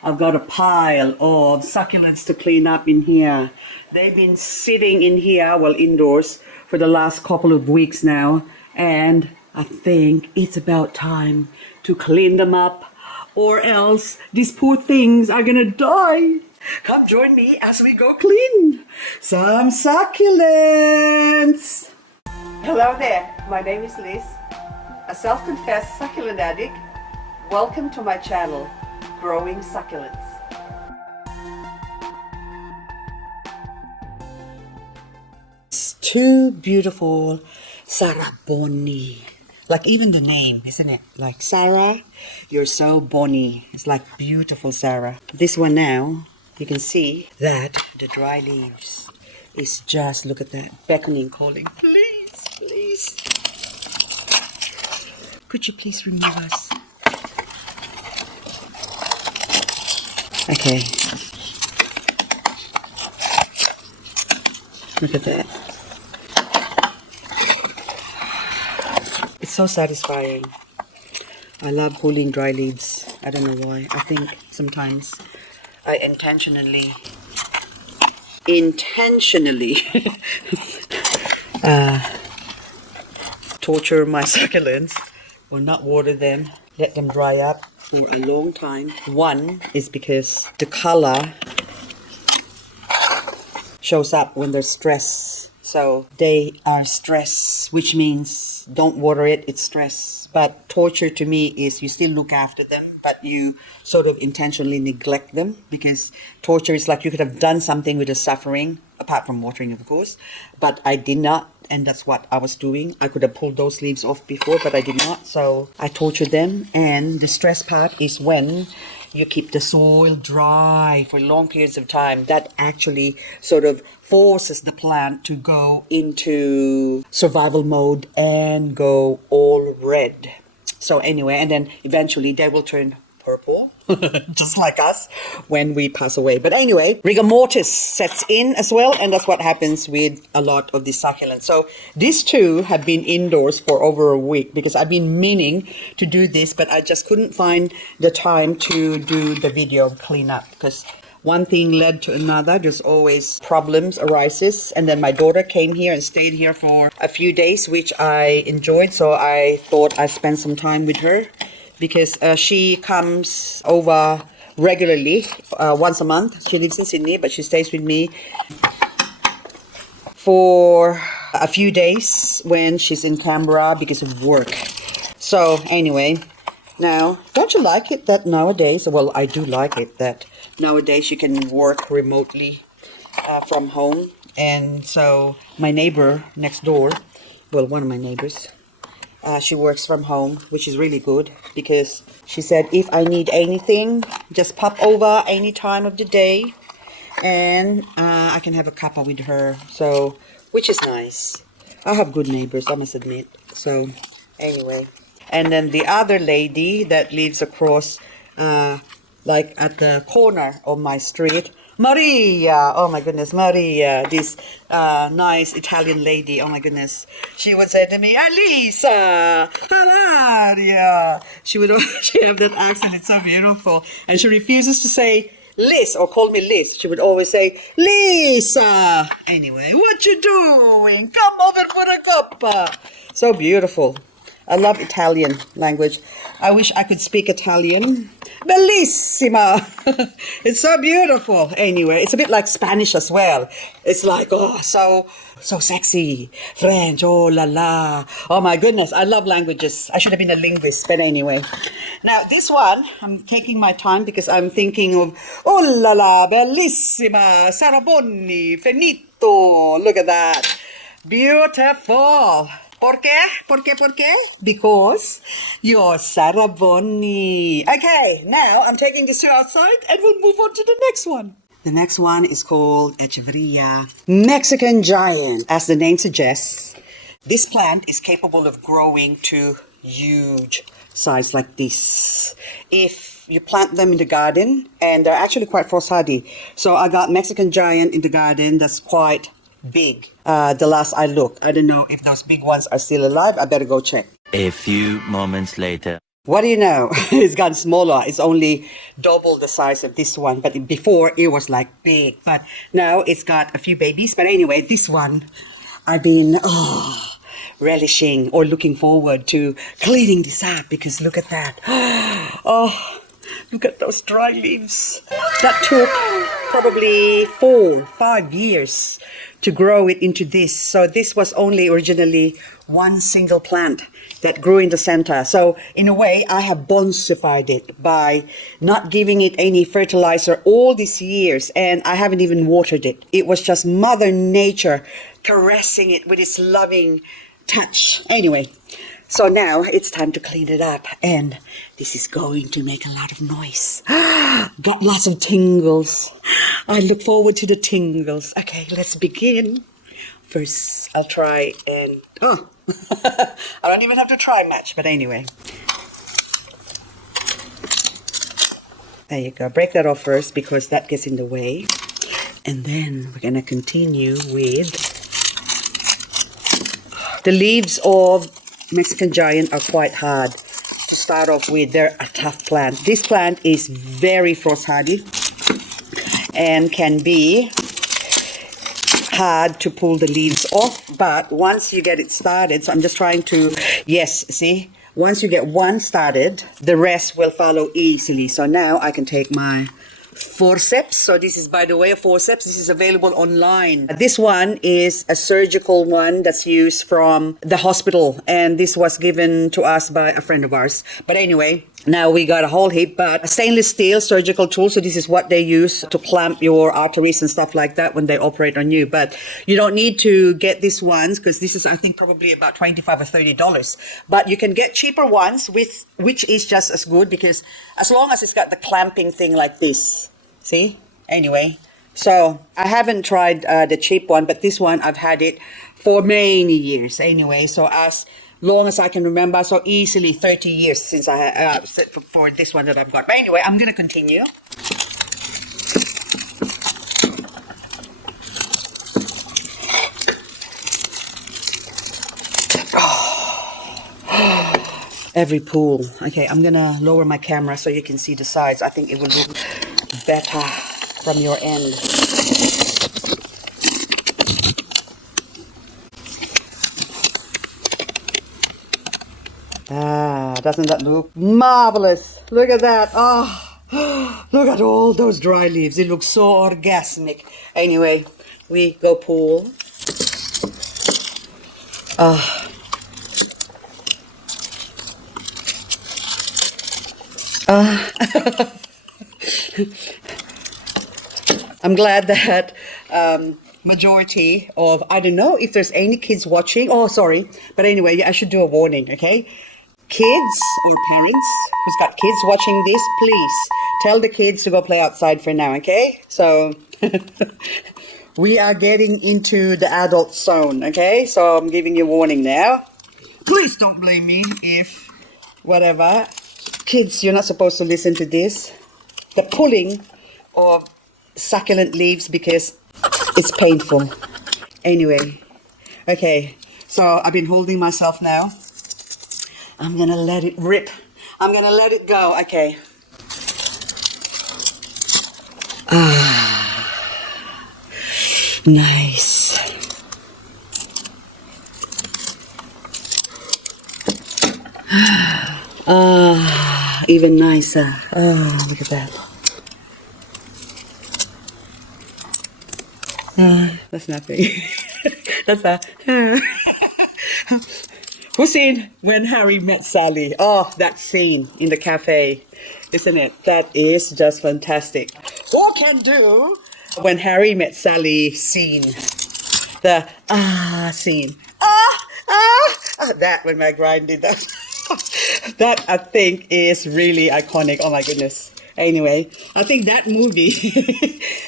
I've got a pile of succulents to clean up in here. They've been sitting in here, well, indoors, for the last couple of weeks now. And I think it's about time to clean them up, or else these poor things are gonna die. Come join me as we go clean some succulents. Hello there, my name is Liz, a self-confessed succulent addict. Welcome to my channel, Growing Succulents. It's two beautiful Sarah Bonnie. Like even the name, isn't it? Like Sarah, you're so Bonnie. It's like beautiful Sarah. This one now, you can see that the dry leaves is just, look at that, beckoning, calling, please, please. Could you please remove us? Okay. Look at that. It's so satisfying. I love pulling dry leaves. I don't know why. I think sometimes I intentionally torture my succulents, or not water them, let them dry up for a long time. One is because the color shows up when they're stressed. So they are stressed, which means don't water it, it's stress. But torture to me is you still look after them, but you sort of intentionally neglect them, because torture is like you could have done something with the suffering, apart from watering, of course, but I did not, and that's what I was doing. I could have pulled those leaves off before, but I did not, so I tortured them. And the stress part is when you keep the soil dry for long periods of time. That actually sort of forces the plant to go into survival mode and go all red. So anyway, and then eventually they will turn purple, just like us when we pass away. But anyway, rigor mortis sets in as well, and that's what happens with a lot of these succulents. So these two have been indoors for over a week because I've been meaning to do this, but I just couldn't find the time to do the video cleanup, because one thing led to another. There's always problems arises, and then my daughter came here and stayed here for a few days, which I enjoyed. So I thought I'd spend some time with her, because she comes over regularly, once a month. She lives in Sydney, but she stays with me for a few days when she's in Canberra because of work. So anyway, now, don't you like it that nowadays, well, I do like it that nowadays you can work remotely from home. And so my neighbor next door, well, one of my neighbors, she works from home, which is really good, because she said if I need anything, just pop over any time of the day and I can have a cuppa with her, so, which is nice. I have good neighbors, I must admit. So anyway, and then the other lady that lives across like at the corner of my street, Maria, oh my goodness, Maria, this nice Italian lady, oh my goodness, she would say to me, Alisa, how are you? She would she have that accent, it's so beautiful, and she refuses to say Liz or call me Liz. She would always say Lisa. Anyway, what you doing? Come over for a cuppa. So beautiful. I love Italian language. I wish I could speak Italian. Bellissima! It's so beautiful. Anyway, it's a bit like Spanish as well. It's like, oh, so sexy. French, oh la la. Oh my goodness, I love languages. I should have been a linguist, but anyway. Now this one, I'm taking my time because I'm thinking of, oh la la, bellissima, Sarabonni, finito. Look at that. Beautiful. ¿Por qué? ¿Por qué? ¿Por qué? Because you're Sarah Bonnie. Okay, now I'm taking this to outside and we'll move on to the next one. The next one is called Echeverria Mexican Giant. As the name suggests, this plant is capable of growing to huge size like this. If you plant them in the garden, and they're actually quite frost hardy. So I got Mexican Giant in the garden that's quite big. The last I looked, I don't know if those big ones are still alive. I better go check. A few moments later. What do you know? It's gotten smaller. It's only double the size of this one. But before, it was like big. But now it's got a few babies. But anyway, this one, I've been relishing or looking forward to cleaning this up because look at that. Oh, look at those dry leaves. That took probably 4-5 years to grow it into this. So this was only originally one single plant that grew in the center. So in a way, I have bonsified it by not giving it any fertilizer all these years, and I haven't even watered it. It was just Mother Nature caressing it with its loving touch. Anyway, so now it's time to clean it up, and this is going to make a lot of noise. Got lots of tingles. I look forward to the tingles. Okay, let's begin. First, I'll try and... Oh, I don't even have to try much, but anyway. There you go. Break that off first because that gets in the way. And then we're going to continue with... The leaves of Mexican Giant are quite hard to start off with. They're a tough plant. This plant is very frost hardy and can be hard to pull the leaves off, but once you get it started, so I'm just trying to, yes, see, once you get one started, the rest will follow easily. So now I can take my forceps. So this is, by the way, a forceps. This is available online. This one is a surgical one that's used from the hospital, and this was given to us by a friend of ours. But anyway, now we got a whole heap, but a stainless steel surgical tool. So this is what they use to clamp your arteries and stuff like that when they operate on you. But you don't need to get these ones because this is, I think, probably about $25 or $30. But you can get cheaper ones with, which is just as good because as long as it's got the clamping thing like this. See? Anyway, so I haven't tried the cheap one, but this one I've had it for many years. Anyway, so as long as I can remember, so easily 30 years since I for this one that I've got. But anyway, I'm going to continue. Every pool. Okay, I'm going to lower my camera so you can see the sides. I think it will look better from your end. Doesn't that look marvelous? Look at that. Oh, look at all those dry leaves. It looks so orgasmic. Anyway, we go pool. I'm glad that majority of, I don't know if there's any kids watching. Oh, sorry. But anyway, I should do a warning, okay? Kids or parents who's got kids watching this, please tell the kids to go play outside for now, okay? So we are getting into the adult zone, okay? So I'm giving you a warning now. Please don't blame me if whatever. Kids, you're not supposed to listen to this. The pulling of succulent leaves because it's painful. Anyway, okay, so I've been holding myself now. I'm gonna let it rip. I'm gonna let it go. Okay. Nice. Even nicer. Oh, look at that. That's nothing. That's a... Who's seen When Harry Met Sally? Oh, that scene in the cafe, isn't it? That is just fantastic. Who can do When Harry Met Sally scene? The scene. That when Meg Ryan did that. That I think is really iconic. Oh my goodness. Anyway, I think that movie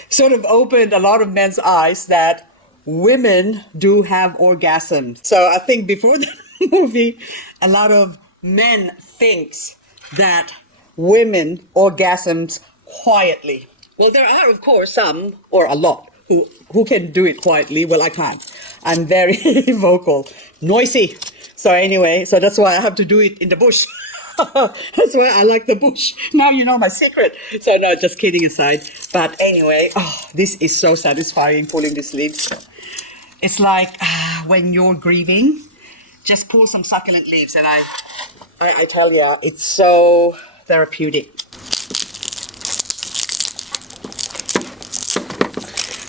sort of opened a lot of men's eyes that women do have orgasms. So I think before the movie, a lot of men thinks that women orgasms quietly. Well, there are, of course, some or a lot who can do it quietly. Well, I can't. I'm very vocal, noisy. So anyway, so that's why I have to do it in the bush. That's why I like the bush. Now you know my secret. So no, just kidding aside. But anyway, this is so satisfying pulling these leaves. It's like when you're grieving, just pull some succulent leaves, and I tell you, it's so therapeutic.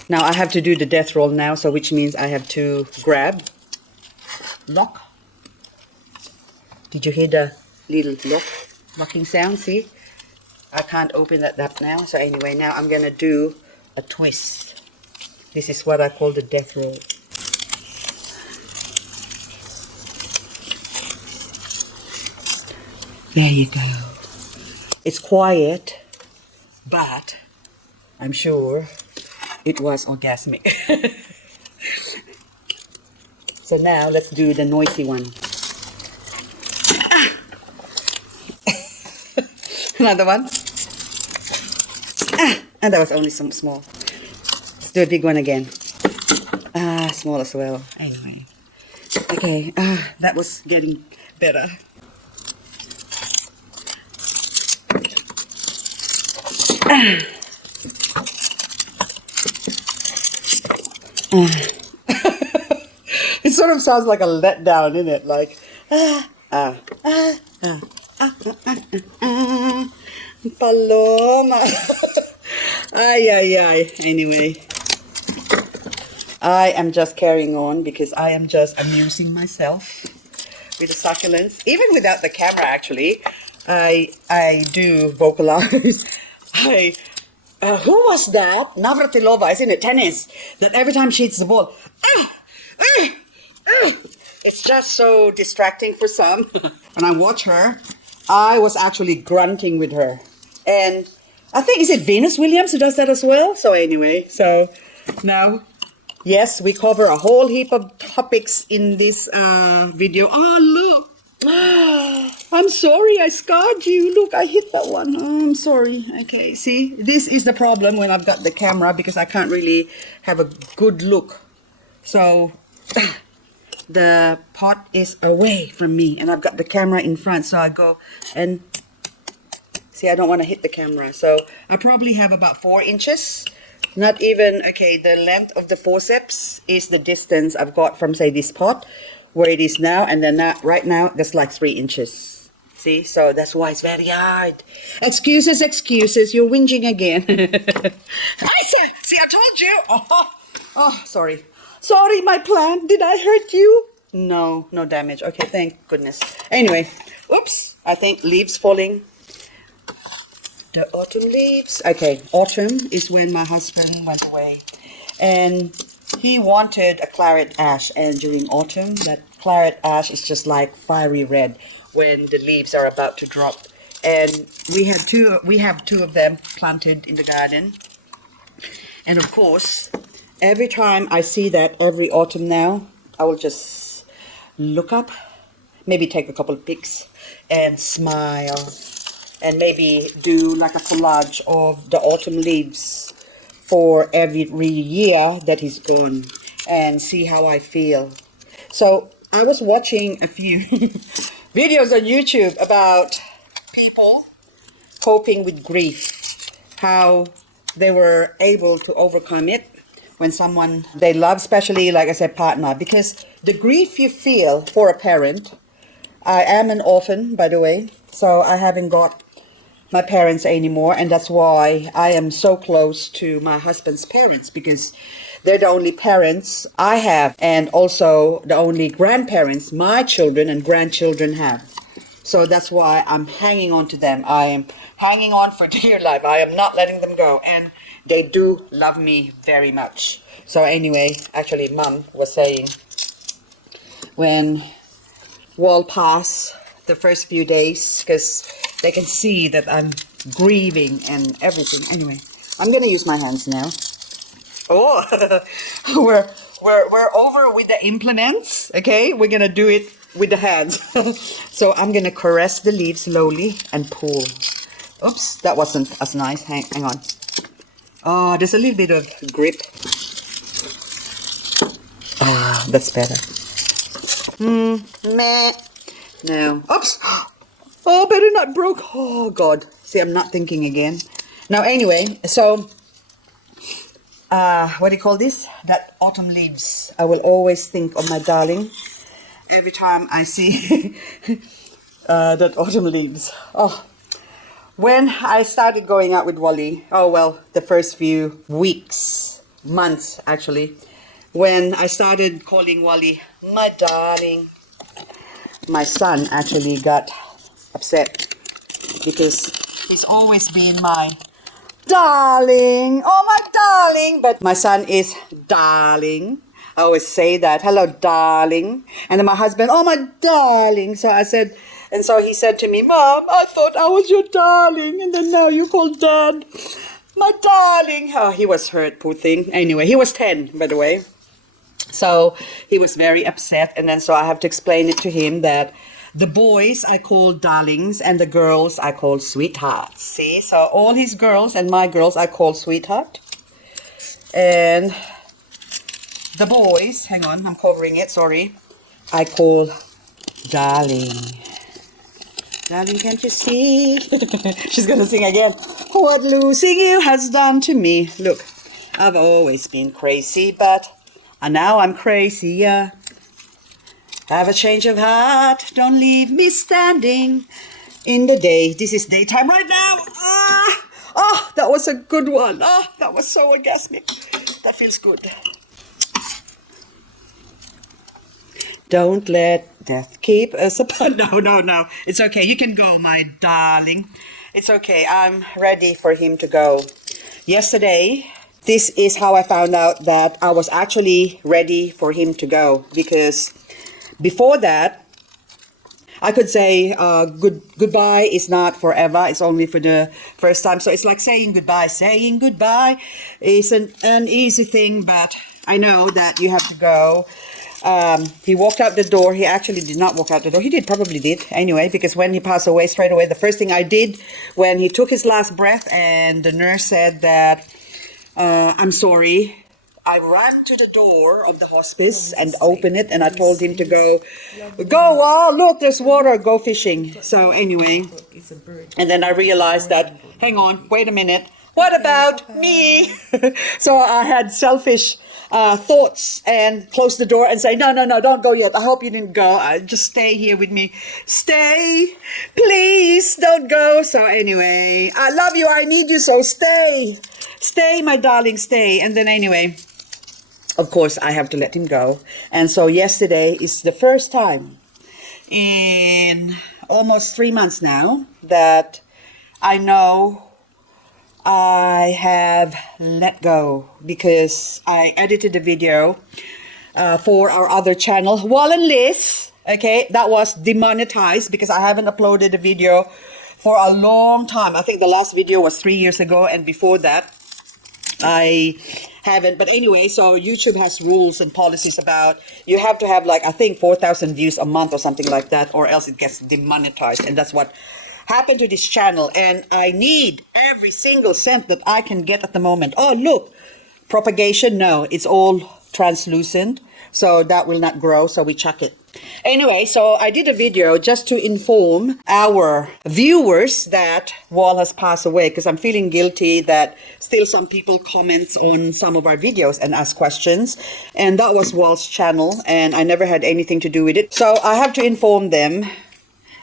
Now I have to do the death roll now, so which means I have to grab, lock. Did you hear the little locking sound? See, I can't open that up now. So anyway, now I'm gonna do a twist. This is what I call the death roll. There you go. It's quiet, but I'm sure it was orgasmic. So now let's do the noisy one. Another one. And that was only some small. Let's do a big one again. Small as well. Anyway. Okay, that was getting better. It sort of sounds like a letdown, isn't it? Like, Paloma. Ay. Anyway, I am just carrying on because I am just amusing myself with the succulents. Even without the camera, actually, I do vocalize. Who was that? Navratilova, isn't it? Tennis. That every time she hits the ball, it's just so distracting for some. When I watch her, I was actually grunting with her. And I think, is it Venus Williams who does that as well? So anyway, so now, yes, we cover a whole heap of topics in this video. Oh, look. I'm sorry, I scarred you. Look, I hit that one. Oh, I'm sorry. Okay, see, this is the problem when I've got the camera, because I can't really have a good look. So the pot is away from me and I've got the camera in front, so I go and see, I don't want to hit the camera. So I probably have about 4 inches. Not even, okay, the length of the forceps is the distance I've got from, say, this pot where it is now, and then right now that's like 3 inches. See, so that's why it's very hard. Excuses, you're whinging again. I said, see, I told you. Oh, sorry. Sorry, my plant, did I hurt you? No damage. Okay, thank goodness. Anyway, oops, I think leaves falling. The autumn leaves. Okay, autumn is when my husband went away, and he wanted a claret ash, and during autumn, that claret ash is just like fiery red when the leaves are about to drop. And we have two of them planted in the garden. And of course, every time I see that every autumn now, I will just look up, maybe take a couple of pics and smile, and maybe do like a collage of the autumn leaves for every year that he's gone, and see how I feel. So I was watching a few videos on YouTube about people coping with grief, how they were able to overcome it when someone they love, especially, like I said, partner, because the grief you feel for a parent. I am an orphan, by the way, so I haven't got my parents anymore, and that's why I am so close to my husband's parents, because they're the only parents I have, and also the only grandparents my children and grandchildren have. So that's why I'm hanging on to them. I am hanging on for dear life. I am not letting them go, and they do love me very much. So anyway, actually, Mom was saying when we'll pass the first few days, because they can see that I'm grieving and everything. Anyway, I'm gonna use my hands now. Oh, we're over with the implements. Okay, we're gonna do it with the hands. So I'm gonna caress the leaves slowly and pull. Oops, that wasn't as nice. Hang on. Oh, there's a little bit of grip. That's better. Meh. No. Oops. Oh, better not broke. Oh, God. See, I'm not thinking again. Now, anyway, so, what do you call this? That autumn leaves. I will always think of my darling every time I see that autumn leaves. Oh, when I started going out with Wally, oh, well, the first few weeks, months, actually, when I started calling Wally my darling, my son actually got upset because he's always been my darling, oh my darling, but my son is darling. I always say that, hello darling, and then my husband, oh my darling. So I said, and so he said to me, Mom, I thought I was your darling, and then now you call Dad my darling. Oh, he was hurt, poor thing. Anyway, he was 10, by the way. So he was very upset, and then so I have to explain it to him that the boys I call darlings and the girls I call sweethearts. See, so all his girls and my girls I call sweetheart, and the boys, hang on, I'm covering it, sorry, I call darling. Darling, can't you see? She's gonna sing again. What losing you has done to me. Look, I've always been crazy, but now I'm crazier. Have a change of heart, don't leave me standing in the day. This is daytime right now. That was a good one. That was so orgasmic. That feels good. Don't let death keep us apart. No. It's okay. You can go, my darling. It's okay. I'm ready for him to go. Yesterday, this is how I found out that I was actually ready for him to go, because before that, I could say goodbye is not forever. It's only for the first time. So it's like saying goodbye. Saying goodbye isn't an easy thing, but I know that you have to go. He walked out the door. He actually did not walk out the door. He probably did anyway, because when he passed away, straight away, the first thing I did when he took his last breath and the nurse said that, I'm sorry, I ran to the door of the hospice and opened it, and I told him to go, oh, look, there's water, go fishing. So anyway, and then I realized that, hang on, wait a minute, what about me? So I had selfish thoughts and closed the door and say, no, don't go yet. I hope you didn't go. Just stay here with me. Stay, please, don't go. So anyway, I love you, I need you, so stay. Stay, my darling, stay. And then anyway, of course, I have to let him go. And so yesterday is the first time in almost 3 months now that I know I have let go, because I edited the video for our other channel, Wall and Liz. Okay, that was demonetized because I haven't uploaded a video for a long time. I think the last video was 3 years ago, and before that I haven't. But anyway, so YouTube has rules and policies about you have to have, like, I think 4,000 views a month or something like that, or else it gets demonetized. And that's what happened to this channel, and I need every single cent that I can get at the moment. Oh, look, propagation, no, it's all translucent, so that will not grow, so we chuck it. Anyway, so I did a video just to inform our viewers that Wall has passed away, because I'm feeling guilty that still some people comment on some of our videos and ask questions, and that was Wall's channel, and I never had anything to do with it. So I have to inform them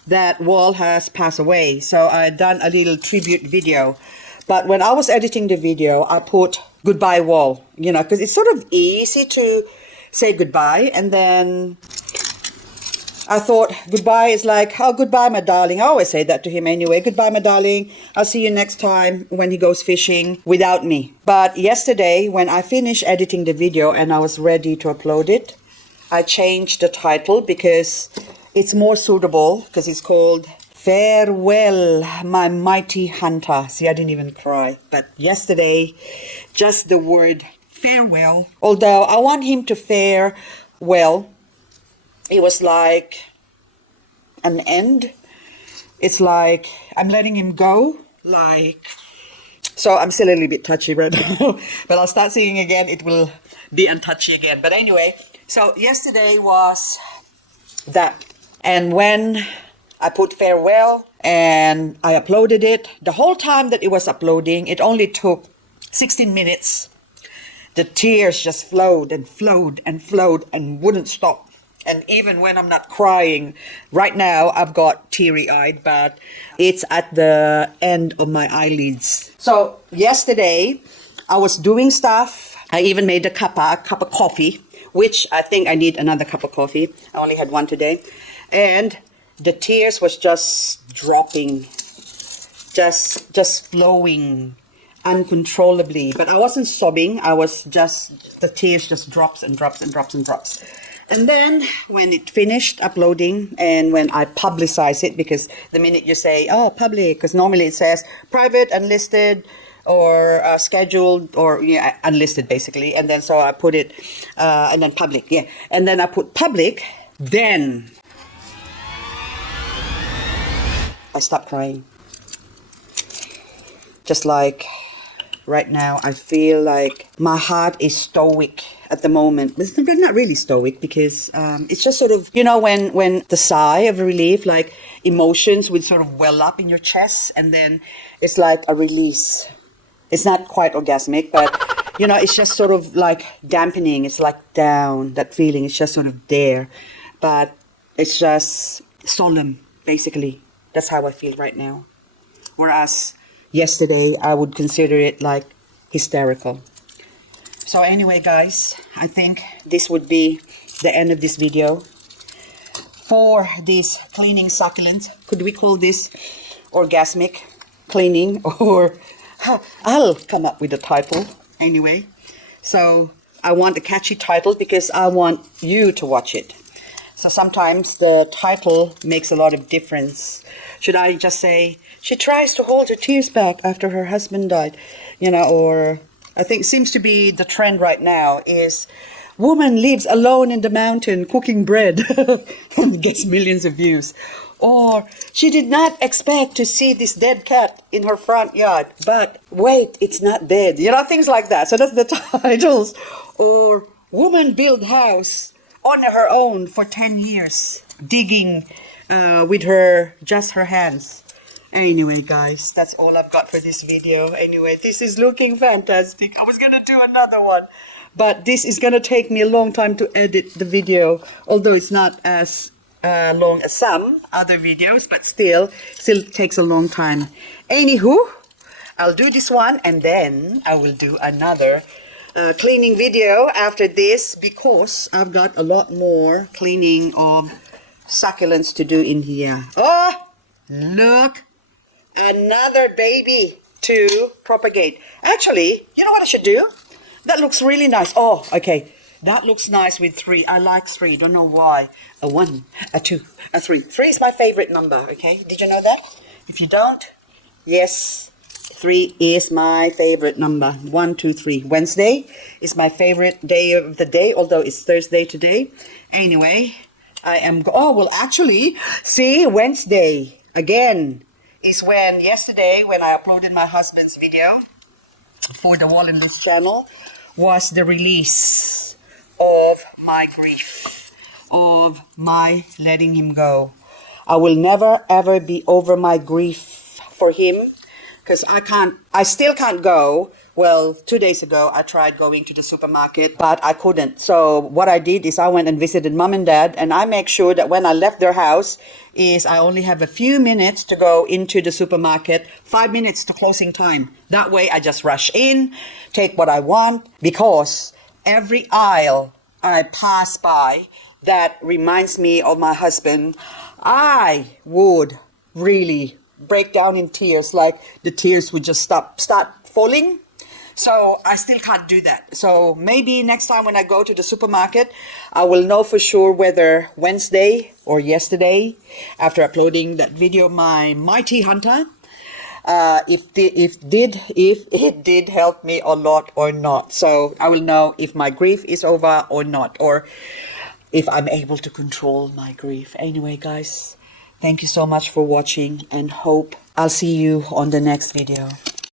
that Wall has passed away. So I done a little tribute video. But when I was editing the video, I put goodbye Wall, you know, because it's sort of easy to say goodbye. And then I thought goodbye is like, oh, goodbye, my darling. I always say that to him anyway. Goodbye, my darling. I'll see you next time when he goes fishing without me. But yesterday, when I finished editing the video and I was ready to upload it, I changed the title because it's more suitable, because it's called Farewell, My Mighty Hunter. See, I didn't even cry. But yesterday, just the word farewell. Although I want him to fare well, it was like an end. It's like I'm letting him go. Like, so I'm still a little bit touchy right now. But I'll start singing again. It will be untouchy again. But anyway, so yesterday was that. And when I put farewell, and I uploaded it. The whole time that it was uploading, it only took 16 minutes. The tears just flowed and flowed and flowed and wouldn't stop. And even when I'm not crying, right now I've got teary-eyed, but it's at the end of my eyelids. So yesterday I was doing stuff. I even made a cup of coffee, which I think I need another cup of coffee. I only had one today. And the tears was just dropping, just flowing uncontrollably. But I wasn't sobbing. I was just, the tears just drops and drops and drops and drops. And then when it finished uploading and when I publicize it, because the minute you say, oh, public, because normally it says private, unlisted, or scheduled, or yeah, unlisted basically. And then so I put it, and then public, yeah. And then I put public, then I stopped crying. Just like right now, I feel like my heart is stoic at the moment. But it's not really stoic because it's just sort of, you know, when the sigh of relief, like emotions would sort of well up in your chest, and then it's like a release. It's not quite orgasmic, but, you know, it's just sort of like dampening. It's like down, that feeling. It's just sort of there. But it's just solemn, basically. That's how I feel right now. Whereas yesterday, I would consider it like hysterical. So anyway, guys, I think this would be the end of this video for this cleaning succulent. Could we call this orgasmic cleaning? Or I'll come up with a title anyway. So I want a catchy title because I want you to watch it. So sometimes the title makes a lot of difference. Should I just say, she tries to hold her tears back after her husband died, you know, or I think seems to be the trend right now is woman lives alone in the mountain cooking bread and gets millions of views. Or she did not expect to see this dead cat in her front yard, but wait, it's not dead. You know, things like that. So that's the titles. Or woman build house on her own for 10 years, digging with just her hands. Anyway, guys, that's all I've got for this video. Anyway, this is looking fantastic. I was going to do another one, but this is going to take me a long time to edit the video, although it's not as long as some other videos, but still takes a long time. Anywho, I'll do this one and then I will do another cleaning video after this because I've got a lot more cleaning of succulents to do in here. Oh, look, another baby to propagate. Actually, you know what I should do? That looks really nice. Oh, okay. That looks nice with 3. I like 3. Don't know why. A 1, a 2, a 3. 3 is my favorite number, okay? Did you know that? If you don't, yes, 3 is my favorite number. 1, 2, 3. Wednesday is my favorite day of the day, although it's Thursday today. Anyway, I am... Oh, well, actually, see, Wednesday, again, is when yesterday, when I uploaded my husband's video for the Wall and LizK channel, was the release of my grief, of my letting him go. I will never ever be over my grief for him because I still can't go. Well, 2 days ago, I tried going to the supermarket, but I couldn't. So what I did is I went and visited mom and dad, and I make sure that when I left their house is I only have a few minutes to go into the supermarket, 5 minutes to closing time. That way I just rush in, take what I want, because every aisle I pass by that reminds me of my husband, I would really break down in tears, like the tears would just start falling. So I still can't do that. So maybe next time when I go to the supermarket, I will know for sure whether Wednesday or yesterday, after uploading that video, my Mighty Hunter, if it did help me a lot or not. So I will know if my grief is over or not, or if I'm able to control my grief. Anyway, guys, thank you so much for watching, and hope I'll see you on the next video.